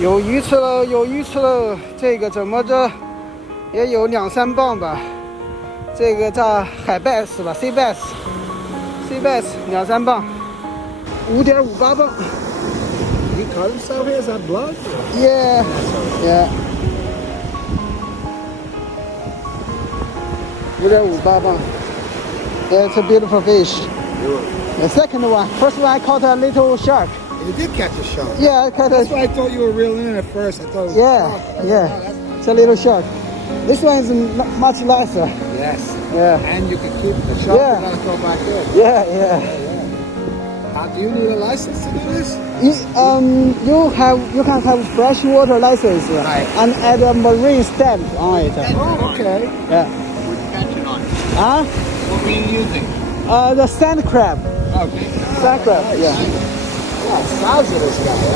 有鱼吃了，有鱼吃了。这个怎么着也有2-3磅吧。这个叫海 bass 吧 ，sea bass，sea bass 2-3磅，5.58磅。He caught himself here as a blood? Yeah, yeah. 5.58磅。It's a beautiful fish. The second one, first one I caught a little shark. You did catch a shark. Yeah, I caught That's a. why I thought you were reeling in at first. I thought it was Yeah, yeah. It's a little shark. This one is much nicer. Yes. Yeah, And you can keep the shark Yeah. you gotta throw back in. yeah, yeah. Do you need a license to do this? You can have freshwater license Right. and add a marine stamp on it. Oh, okay. Yeah. What catch it on? Huh? What were you using? The sand crab. Okay. Sand crab. Yeah. Yeah, size of this guy, huh?